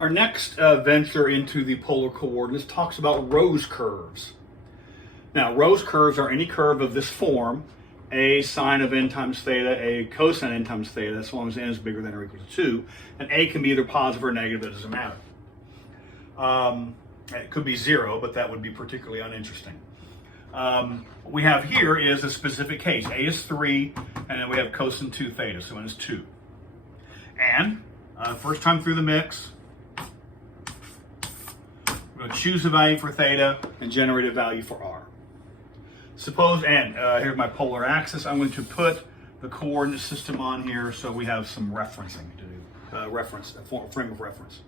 Our next venture into the polar coordinates talks about rose curves. Now, rose curves are any curve of this form, a sine of n times theta, a cosine n times theta, as long as n is bigger than or equal to 2, and a can be either positive or negative, it doesn't matter. It could be 0, but that would be particularly uninteresting. What we have here is a specific case. A is 3, and then we have cosine 2 theta, so n is 2. And first time through the mix, we're going to choose a value for theta and generate a value for r. Suppose, and here's my polar axis, I'm going to put the coordinate system on here so we have some referencing to do, a frame of reference.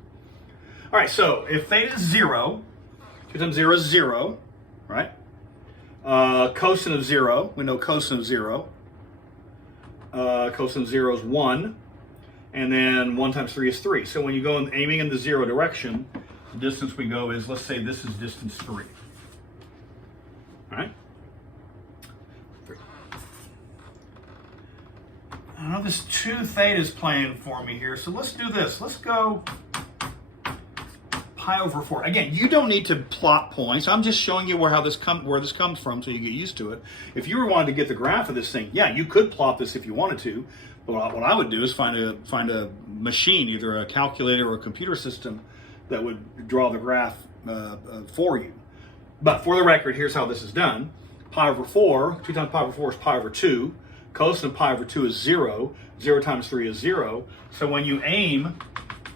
All right, so if theta is 0, 2 times 0 is 0, right? Cosine of 0, we know cosine of 0. Cosine of 0 is 1, and then 1 times 3 is 3. So when you go aiming in the 0 direction, the distance we go is, let's say this is distance 3. All right? 3. I know this 2 theta is playing for me here, so let's do this. Let's go pi over 4. Again, you don't need to plot points. I'm just showing you where this comes from so you get used to it. If you wanted to get the graph of this thing, yeah, you could plot this if you wanted to. But what I would do is find a machine, either a calculator or a computer system, that would draw the graph for you. But for the record, here's how this is done. Pi over 4, 2 times pi over 4 is pi over 2. Cosine of pi over 2 is 0. 0 times 3 is 0. So when you aim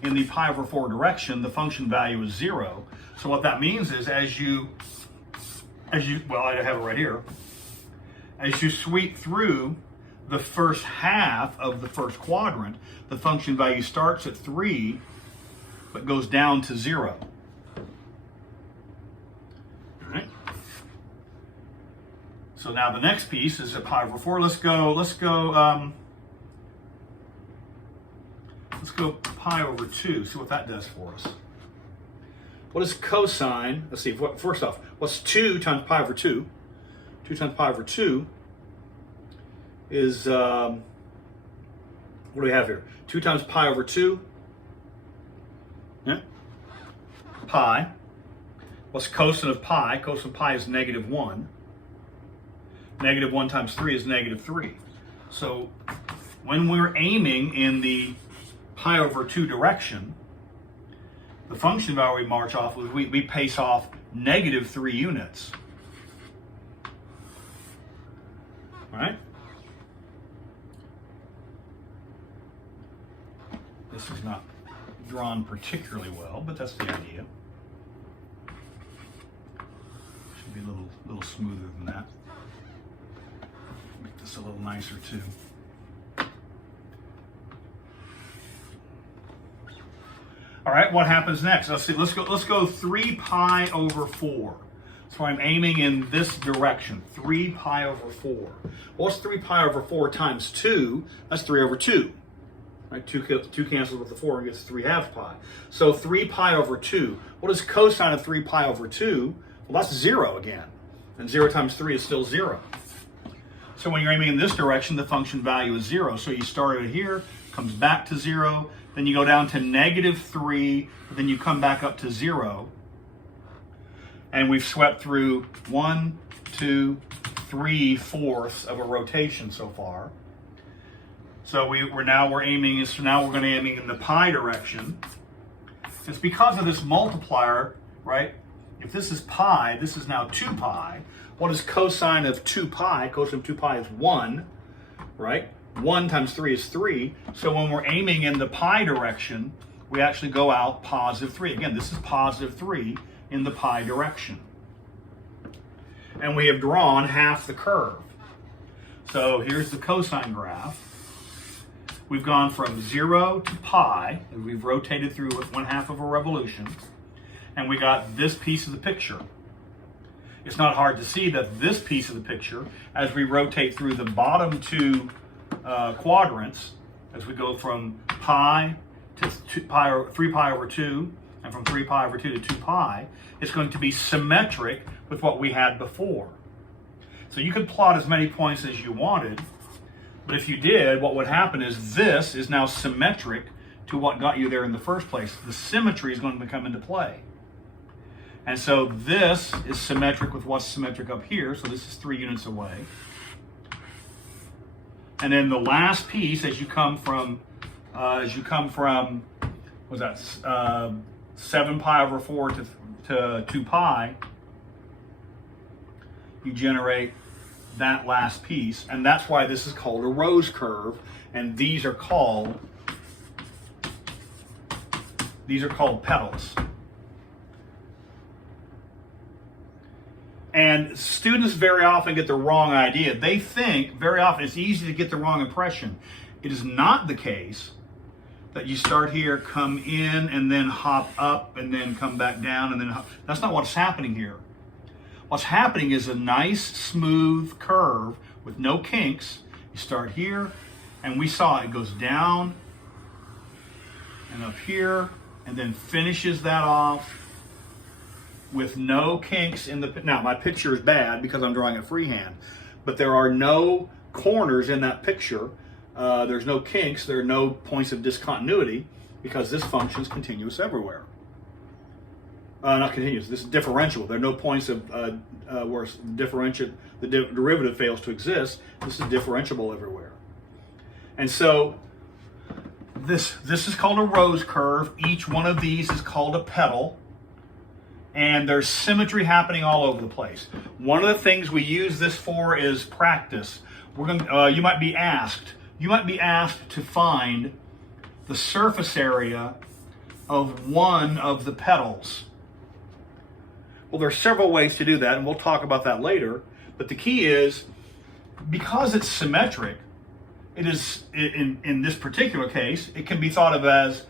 in the pi over 4 direction, the function value is 0. So what that means is well, I have it right here. As you sweep through the first half of the first quadrant, the function value starts at 3, but goes down to 0. All right. So now the next piece is a pi over 4. Let's go pi over 2, see what that does for us. What is cosine? Let's see, first off, what's 2 times pi over 2? 2 times pi over 2 is, what do we have here? 2 times pi over 2, yeah? Pi. What's cosine of pi? Cosine of pi is negative 1. Negative 1 times 3 is negative 3. So when we're aiming in the pi over 2 direction, the function value we march off with, we pace off negative 3 units. All right? This is not drawn particularly well, but that's the idea. Should be a little smoother than that. Make this a little nicer too. All right, what happens next? Let's see. Let's go 3 pi over 4. So I'm aiming in this direction. 3 pi over 4. Well, what's 3 pi over 4 times 2? That's 3 over 2. Right? 2 cancels with the 4 and gets 3 halves pi. So 3 pi over 2. What is cosine of 3 pi over 2? Well, that's 0 again. And 0 times 3 is still 0. So when you're aiming in this direction, the function value is 0. So you start it here, comes back to 0, then you go down to negative 3, then you come back up to 0. And we've swept through 1, 2, 3/4 of a rotation so far. So now we're going to aiming in the pi direction. It's because of this multiplier, right? If this is pi, this is now 2 pi. What is cosine of 2 pi? Cosine of 2 pi is 1, right? 1 times 3 is 3. So when we're aiming in the pi direction, we actually go out positive 3. Again, this is positive 3 in the pi direction. And we have drawn half the curve. So here's the cosine graph. We've gone from 0 to pi, and we've rotated through with 1/2 of a revolution, and we got this piece of the picture. It's not hard to see that this piece of the picture, as we rotate through the bottom 2 quadrants, as we go from pi to 3 pi over 2, and from 3 pi over 2 to 2 pi, it's going to be symmetric with what we had before. So you could plot as many points as you wanted, but if you did, what would happen is this is now symmetric to what got you there in the first place. The symmetry is going to come into play. And so this is symmetric with what's symmetric up here. So this is 3 units away. And then the last piece, as you come from, what's that, 7 pi over 4 to 2 pi, you generate that last piece. And that's why this is called a rose curve. And these are called petals. And students very often get the wrong idea. They think very often it's easy to get the wrong impression. It is not the case that you start here, come in, and then hop up, and then come back down, and then hop. That's not what's happening here. What's happening is a nice, smooth curve with no kinks. You start here, and we saw it goes down and up here, and then finishes that off with no kinks in the. Now, my picture is bad because I'm drawing it freehand, but there are no corners in that picture. There's no kinks. There are no points of discontinuity because this function is continuous everywhere. Not continuous. This is differentiable. There are no points of where the derivative fails to exist. This is differentiable everywhere. And so this is called a rose curve. Each one of these is called a petal. And there's symmetry happening all over the place. One of the things we use this for is practice. You might be asked to find the surface area of one of the petals. Well, there are several ways to do that, and we'll talk about that later. But the key is, because it's symmetric, it is in this particular case, it can be thought of as,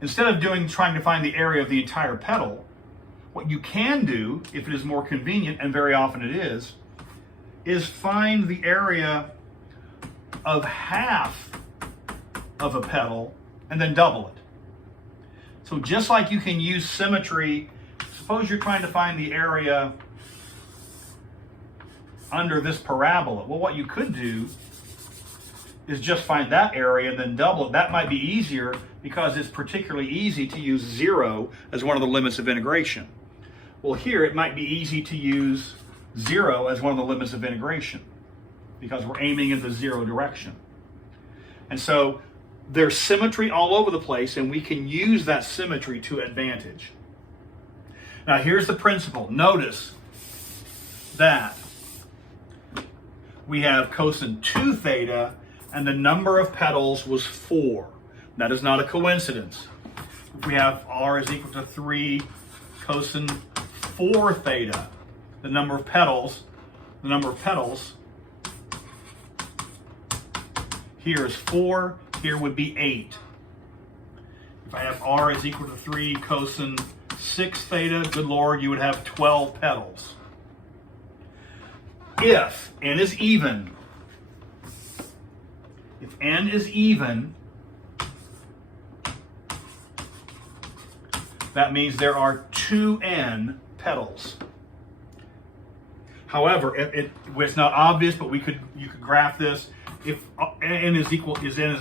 instead of trying to find the area of the entire petal, what you can do, if it is more convenient, and very often it is find the area of half of a petal and then double it. So just like you can use symmetry, suppose you're trying to find the area under this parabola. Well, what you could do is just find that area and then double it. That might be easier because it's particularly easy to use 0 as one of the limits of integration. Well, here it might be easy to use 0 as one of the limits of integration because we're aiming in the 0 direction. And so there's symmetry all over the place, and we can use that symmetry to advantage. Now, here's the principle. Notice that we have cosine 2 theta, and the number of petals was 4. That is not a coincidence. If we have r is equal to 3 cosine 4 theta, the number of petals here is 4, here would be 8. If I have r is equal to 3 cosine 6 theta, good Lord, you would have 12 petals. If n is even, that means there are 2n petals. However, it's not obvious, but you could graph this. If n is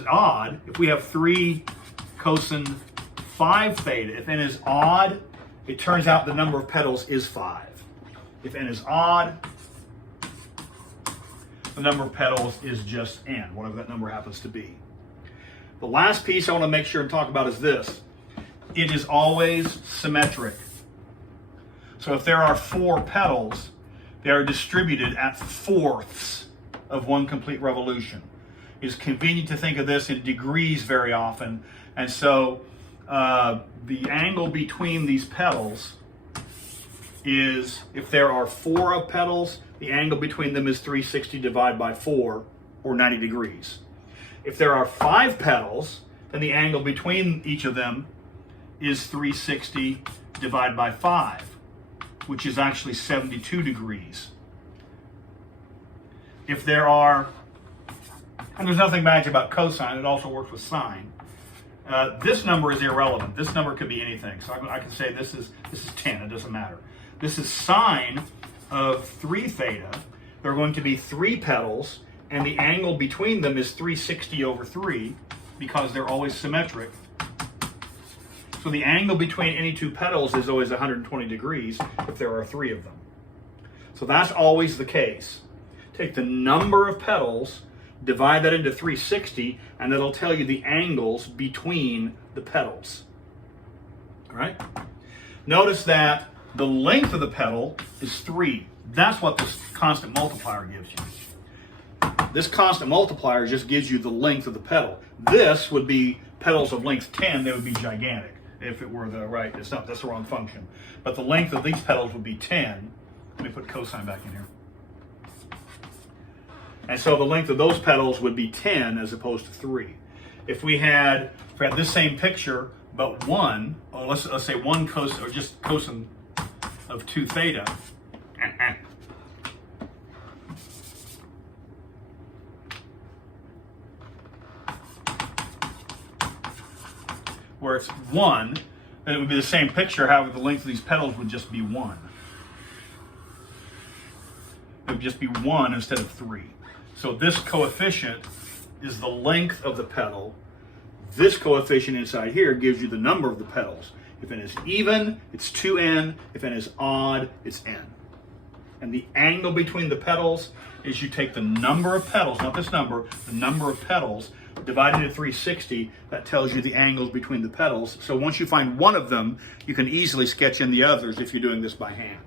odd, if we have 3 cosine 5 theta, if n is odd, it turns out the number of petals is 5. If n is odd, the number of petals is just n, whatever that number happens to be. The last piece I want to make sure and talk about is this. It is always symmetric. So if there are 4 petals, they are distributed at fourths of one complete revolution. It's convenient to think of this in degrees very often. And so the angle between these petals is, if there are 4 of petals, the angle between them is 360 divided by 4, or 90 degrees. If there are 5 petals, then the angle between each of them is 360 divided by 5, which is actually 72 degrees. If there are, and there's nothing magic about cosine, it also works with sine. This number is irrelevant. This number could be anything. So I can say this is 10, it doesn't matter. This is sine of 3 theta. There are going to be 3 petals, and the angle between them is 360 over 3, because they're always symmetric. So the angle between any two petals is always 120 degrees if there are 3 of them. So that's always the case. Take the number of petals, divide that into 360, and that'll tell you the angles between the petals. All right? Notice that the length of the petal is 3. That's what this constant multiplier gives you. This constant multiplier just gives you the length of the petal. This would be petals of length 10. They would be gigantic if it were the right. It's not. That's the wrong function. But the length of these petals would be 10. Let me put cosine back in here. And so the length of those petals would be 10 as opposed to 3. If we had this same picture, but 1, or let's say 1 cos, or just cosine of 2 theta, where it's 1, then it would be the same picture, however the length of these petals would just be 1. It would just be 1 instead of 3. So this coefficient is the length of the petal. This coefficient inside here gives you the number of the petals. If n is even, it's 2n. If n is odd, it's n. And the angle between the petals is you take the number of petals, not this number, the number of petals, divided into 360, that tells you the angles between the petals. So once you find one of them, you can easily sketch in the others if you're doing this by hand.